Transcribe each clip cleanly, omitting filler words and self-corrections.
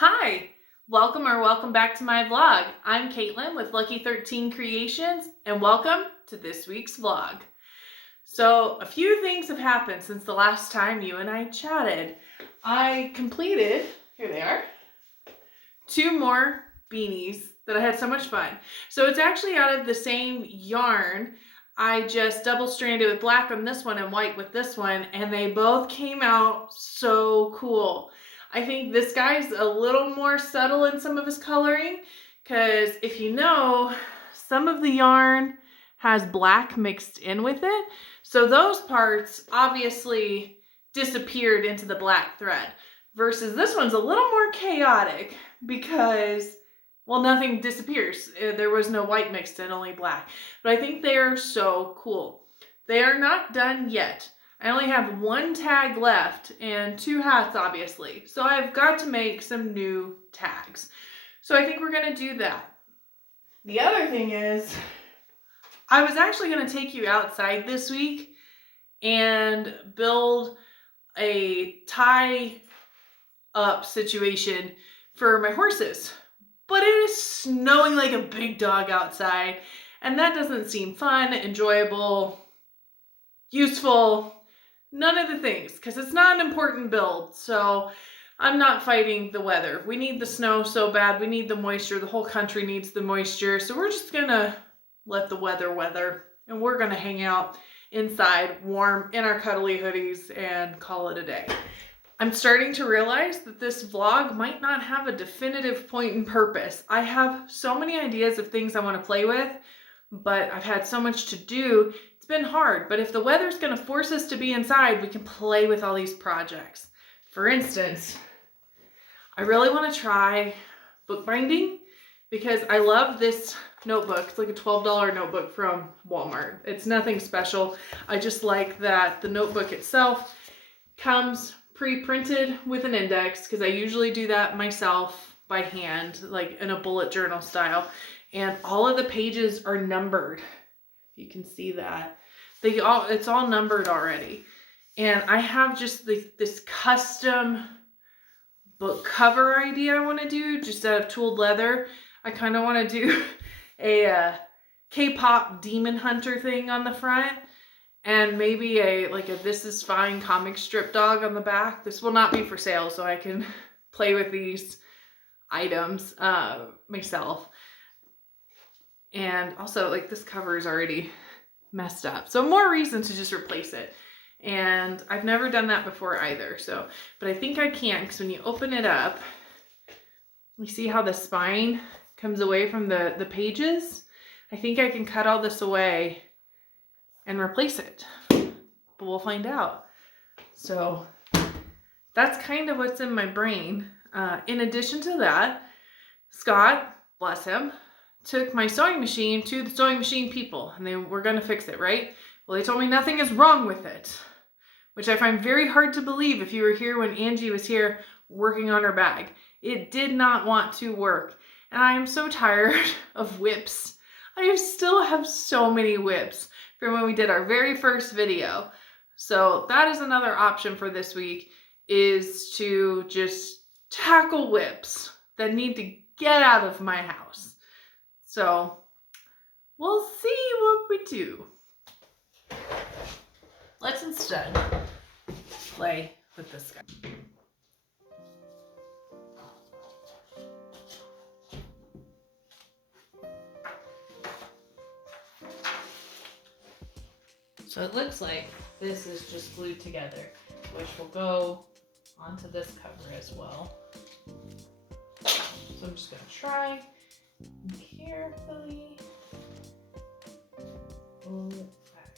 Hi, welcome back to my vlog. I'm Caitlin with Lucky 13 Creations and welcome to this week's vlog. So a few things have happened since the last time you and I chatted. I completed, here they are, 2 more beanies that I had so much fun. So it's actually out of the same yarn. I just double stranded with black on this one and white with this one, and they both came out so cool. I think this guy's a little more subtle in some of his coloring, because if you know, some of the yarn has black mixed in with it. So those parts obviously disappeared into the black thread, versus this one's a little more chaotic because, well, nothing disappears. There was no white mixed in, only black. But I think they are so cool. They are not done yet. I only have 1 tag left and 2 hats, obviously. So I've got to make some new tags. So I think we're going to do that. The other thing is, I was actually going to take you outside this week and build a tie up situation for my horses. But it is snowing like a big dog outside, and that doesn't seem fun, enjoyable, useful, none of the things, because it's not an important build. So I'm not fighting the weather. We need the snow so bad. We need the moisture. The whole country needs the moisture. So we're just gonna let the weather, and we're gonna hang out inside warm in our cuddly hoodies and call it a day. I'm starting to realize that this vlog might not have a definitive point and purpose. I have so many ideas of things I want to play with, but I've had so much to do. It's been hard, but if the weather's going to force us to be inside, we can play with all these projects. For instance, I really want to try bookbinding because I love this notebook. It's like a $12 notebook from Walmart. It's nothing special. I just like that the notebook itself comes pre-printed with an index, because I usually do that myself by hand, like in a bullet journal style. And all of the pages are numbered. You can see that. It's all numbered already. And I have just this custom book cover idea I want to do, just out of tooled leather. I kind of want to do a K-pop demon hunter thing on the front. And maybe a This Is Fine comic strip dog on the back. This will not be for sale, so I can play with these items myself. And also, this cover is already messed up. So more reason to just replace it. And I've never done that before either. But I think I can, because when you open it up, you see how the spine comes away from the pages? I think I can cut all this away and replace it, but we'll find out. So that's kind of what's in my brain. In addition to that, Scott, bless him, took my sewing machine to the sewing machine people, and they were going to fix it, right? Well, they told me nothing is wrong with it, which I find very hard to believe if you were here when Angie was here working on her bag. It did not want to work, and I am so tired of whips. I still have so many whips from when we did our very first video. So that is another option for this week, is to just tackle whips that need to get out of my house. So we'll see what we do. Let's instead play with this guy. So it looks like this is just glued together, which will go onto this cover as well. So I'm just going to try and carefully pull it back.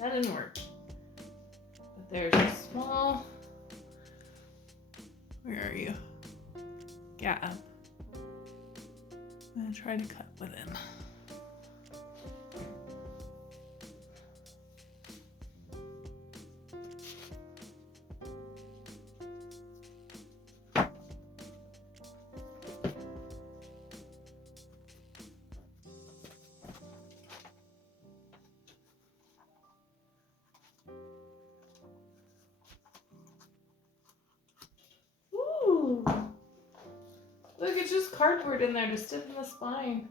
That didn't work. But there's a small, where are you? Gap. I'm gonna try to cut within. Ooh. Look, it's just cardboard in there to stiffen the spine.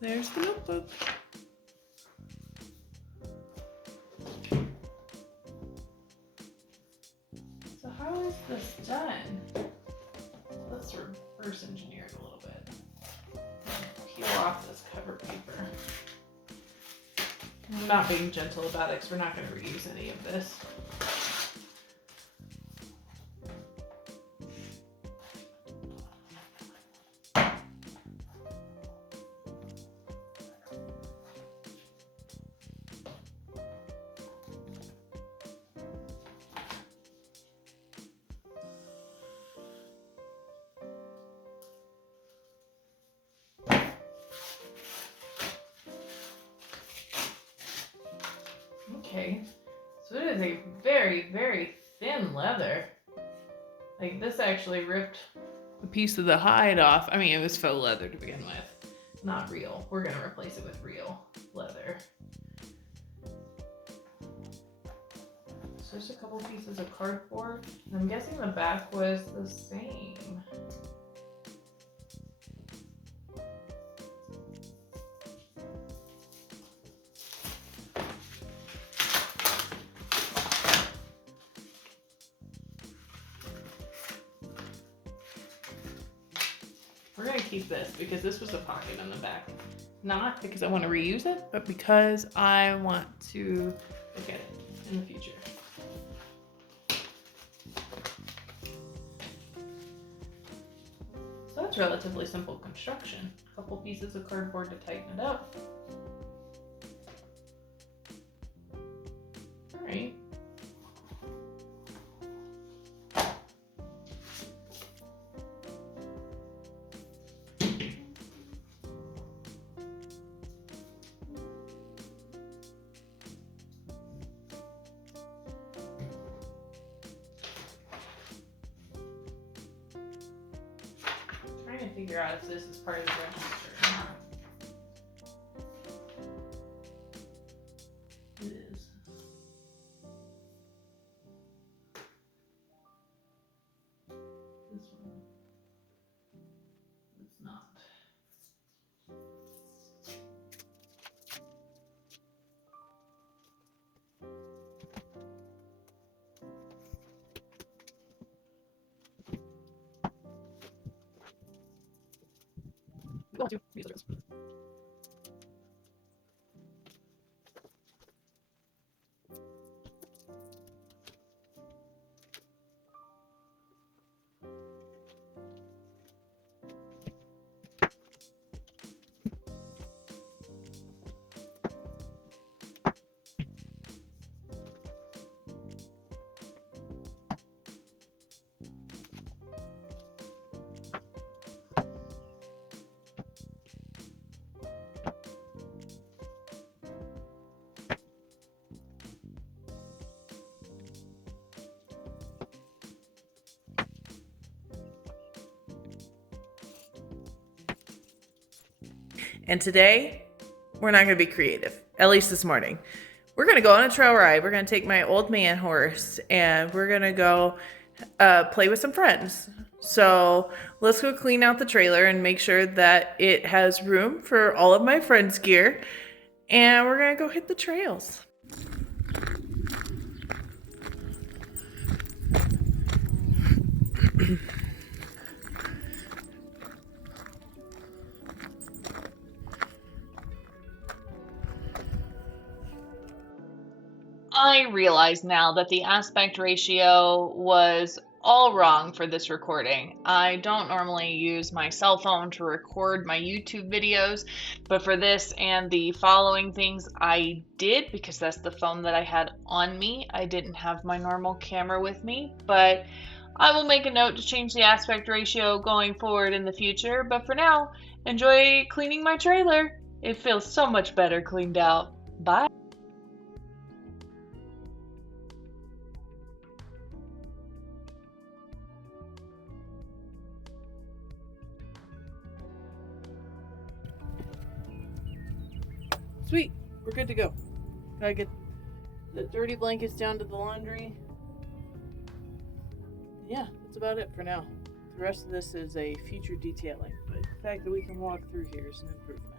There's the notebook. So how is this done? Let's reverse engineer it a little bit. Peel off this cover paper. I'm not being gentle about it because we're not going to reuse any of this. Okay, so it is a very, very thin leather. Like this actually ripped a piece of the hide off. I mean, it was faux leather to begin with, not real. We're gonna replace it with real leather. So there's a couple pieces of cardboard. I'm guessing the back was the same. We're gonna keep this because this was a pocket on the back. Not because I want to reuse it, but because I want to look at it in the future. So that's relatively simple construction. A couple pieces of cardboard to tighten it up. All right. Trying to figure out if this is part of the register or not. It is. This one. It's not. Go to use the And today, we're not going to be creative, at least this morning. We're going to go on a trail ride. We're going to take my old man horse and we're going to go play with some friends. So let's go clean out the trailer and make sure that it has room for all of my friends' gear. And we're going to go hit the trails. I realize now that the aspect ratio was all wrong for this recording. I don't normally use my cell phone to record my YouTube videos, but for this and the following things I did because that's the phone that I had on me. I didn't have my normal camera with me, but I will make a note to change the aspect ratio going forward in the future. But for now, enjoy cleaning my trailer. It feels so much better cleaned out. Bye. Sweet, we're good to go. Gotta get the dirty blankets down to the laundry. Yeah, that's about it for now. The rest of this is a future detailing, but the fact that we can walk through here is an improvement.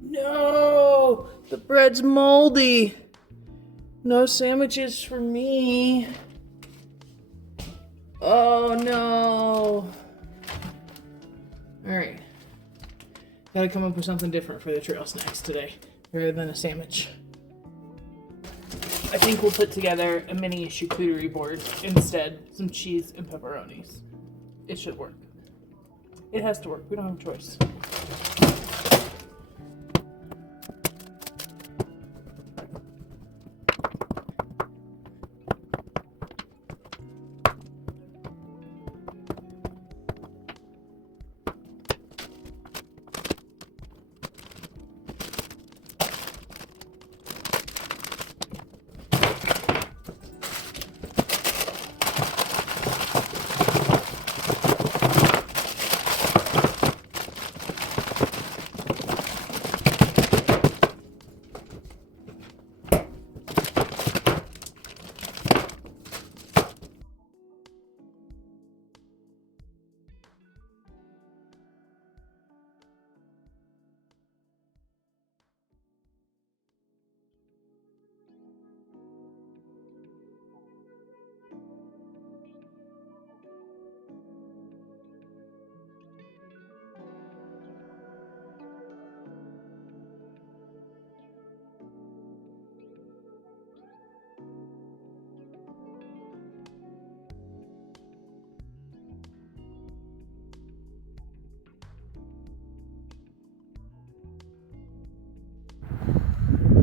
No! The bread's moldy! No sandwiches for me. Oh no! Alright. Gotta come up with something different for the trail snacks today, rather than a sandwich. I think we'll put together a mini charcuterie board instead. Some cheese and pepperonis. It should work. It has to work. We don't have a choice.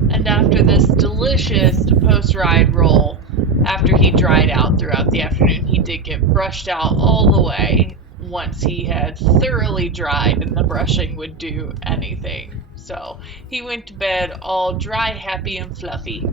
And after this delicious post-ride roll, after he dried out throughout the afternoon, he did get brushed out all the way once he had thoroughly dried and the brushing would do anything. So he went to bed all dry, happy, and fluffy.